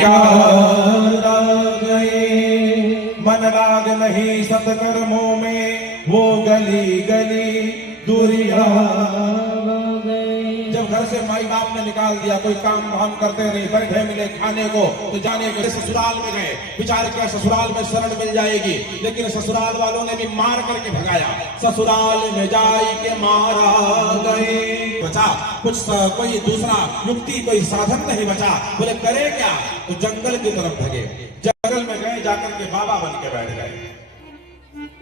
याद आ गए मन लाग नहीं सत्कर्मों में वो गली गली दूरिया। जब घर से माई बाप ने निकाल दिया, कोई काम धाम करते नहीं, बैठे मिले खाने को तो जाने के ससुराल में गए, विचार किया ससुराल में शरण मिल जाएगी, लेकिन ससुराल वालों ने भी मार करके भगाया। ससुराल में जाई के मारा गए, बचा कुछ कोई दूसरा युक्ति कोई साधन नहीं बचा। बोले करे क्या, तो जंगल की तरफ भगे। जंगल में गए, जाकर के बाबा बन के बैठ गए।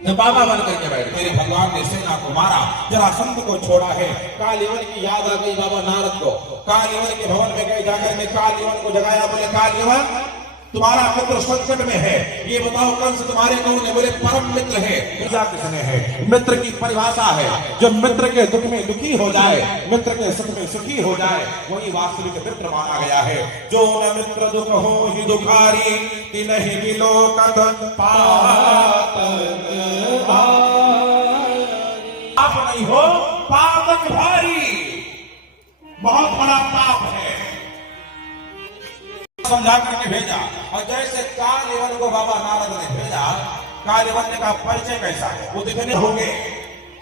बाबा बन करके बैठ, मेरे भगवान ने सेना को मारा, जरासंध को छोड़ा है। कालीवन की याद आ गई बाबा नारद को। कालीवन के भवन में गए, जाकर के कालीवन को जगाया। बोले कालीवन तुम्हारा मित्र संकट में है, ये बताओ कंस तुम्हारे कौन है? बोले परम मित्र है। पूजा किसने है? मित्र की परिभाषा है, जो मित्र के दुख में दुखी हो जाए, मित्र के सुख में सुखी हो जाए, वही वास्तविक मित्र माना गया है। जो न मित्र दुख हो ही दुखारी, कि नहीं विलोकत पातक आप नहीं हो पातक भारी, बहुत बड़ा पाप है। समझा करके भेजा, और जैसे कालीवन को बाबा नारद ने भेजा, कालीवन ने कहा परिचय कैसा है? वो दिखने होंगे,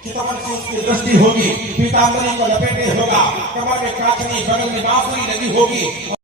चितवन से उसकी दृष्टि होगी, पीतांबरी को लपेटे होगा, कमर में काचनी, बगल में बांसुरी लगी होगी।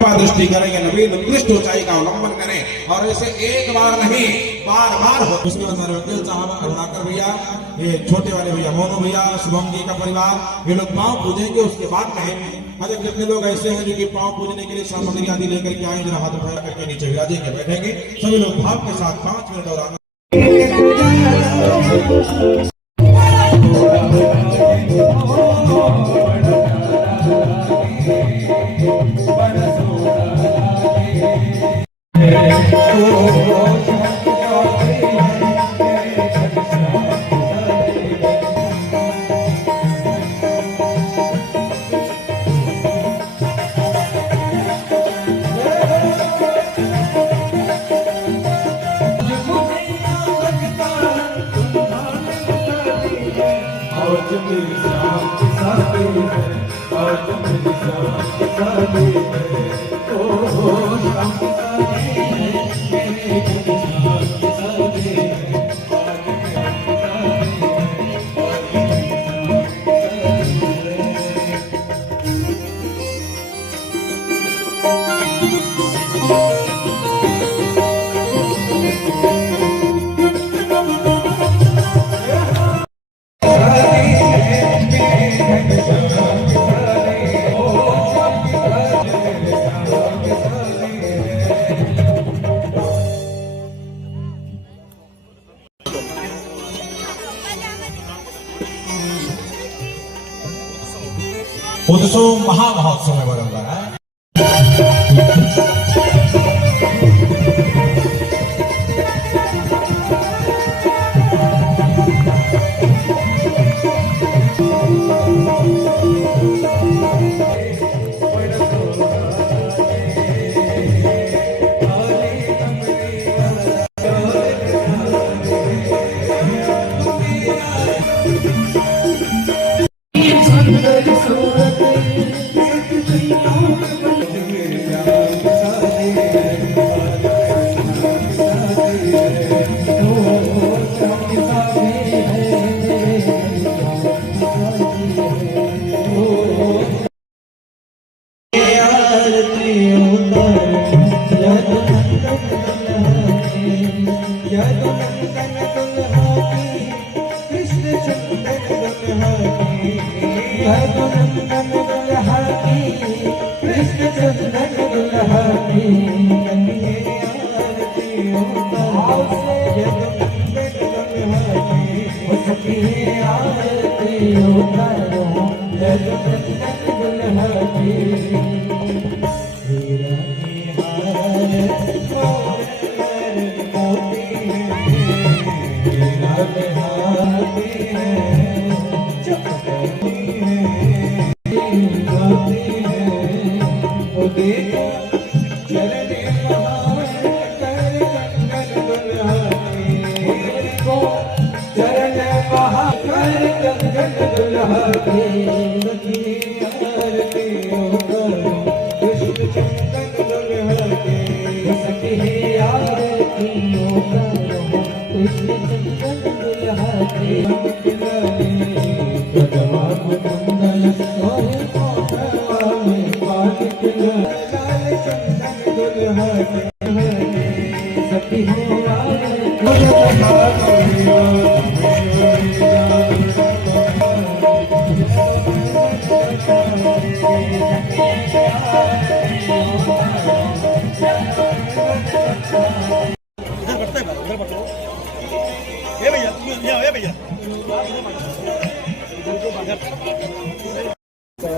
दृष्टि करेंगे, नवीन उत्कृष्ट ऊंचाई का अवलंबन करें, और इसे एक बार नहीं बार बार हो। उसके बाद मेरे वकील साहब, अरुणाकर भैया, ये छोटे वाले भैया मोनू भैया, शुभम जी का परिवार, ये लोग पांव पूजेंगे, उसके बाद कहेंगे। मतलब कितने लोग ऐसे हैं जो कि पांव पूजने के लिए सामग्री आदि लेकर के आए, जरा हाथ उठाया करके नीचे विराजेंगे, बैठेंगे। सभी लोग भाव के साथ 5 मिनट और उत्सव महामहोत्सव में बदल रहा है।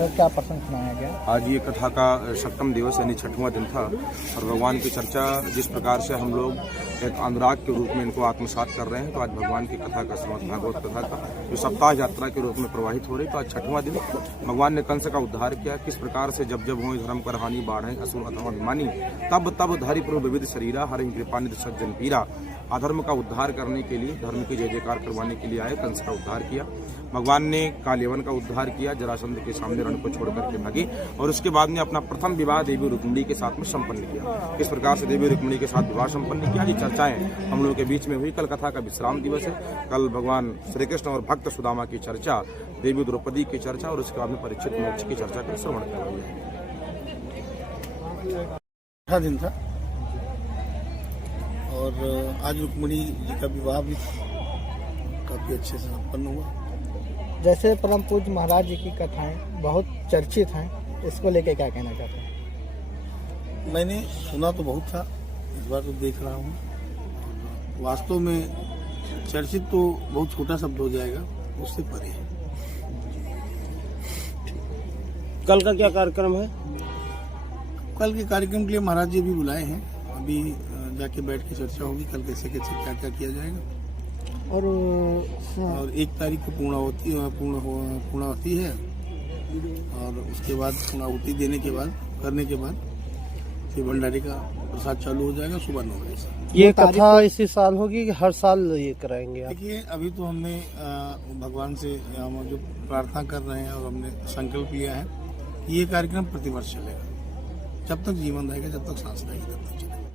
क्या प्रसंग सुनाया गया? आज ये कथा का सप्तम दिवस यानी छठवां दिन था और भगवान की चर्चा जिस प्रकार से हम लोग एक अनुराग के रूप में इनको आत्मसात कर रहे हैं, तो आज भगवान की कथा का श्रीमद् भागवत कथा का जो सप्ताह यात्रा के रूप में प्रवाहित हो रही, तो आज छठवां दिन भगवान ने कंस का उद्धार किया। किस प्रकार से जब जब हो धर्म कर हानि बाढ़ असुर अथवा अभिमानी तब तब धारी प्रभु विविध शरीरा हरि कृपा निधि सज्जन पीरा। अधर्म का उद्धार करने के लिए, धर्म की जय जयकार करवाने के लिए आए, कंस का उद्धार किया। भगवान ने कालयवन का उद्धार किया, जरासंध के सामने रण को छोड़ करके भागे और उसके बाद में अपना प्रथम विवाह देवी रुक्मिणी के साथ में संपन्न किया। किस प्रकार से देवी रुक्मिणी के साथ विवाह संपन्न किया, ये चर्चाएं हम लोगों के बीच में हुई। कल कथा का विश्राम दिवस है। कल भगवान श्री कृष्ण और भक्त सुदामा की चर्चा, देवी द्रौपदी की चर्चा और उसके बाद में परीक्षित मोक्ष की चर्चा का श्रवण किया। दिन था और आज रुक्मिणी जी का विवाह भी काफी अच्छे से संपन्न हुआ। जैसे परम पूज्य महाराज जी की कथाएं बहुत चर्चित हैं, इसको लेके क्या कहना चाहते हैं? मैंने सुना तो बहुत था, इस बार तो देख रहा हूँ। वास्तव में चर्चित तो बहुत छोटा शब्द हो जाएगा, उससे परे है। कल का क्या कार्यक्रम है? कल के कार्यक्रम के लिए महाराज जी भी बुलाए हैं। अभी जाके बैठ के चर्चा होगी कल कैसे कैसे क्या क्या किया जाएगा। और 1 तारीख को पूर्णाहुति है और उसके बाद पूर्णाहुति करने के बाद फिर भंडारे का प्रसाद चालू हो जाएगा सुबह 9 बजे से। ये कथा इसी साल होगी कि हर साल ये कराएंगे आप? देखिए, अभी तो हमने भगवान से हम जो प्रार्थना कर रहे हैं और हमने संकल्प लिया है कि ये कार्यक्रम प्रतिवर्ष चलेगा, जब तक जीवन रहेगा, जब तक सांस रहेगी तब तक चलेगा।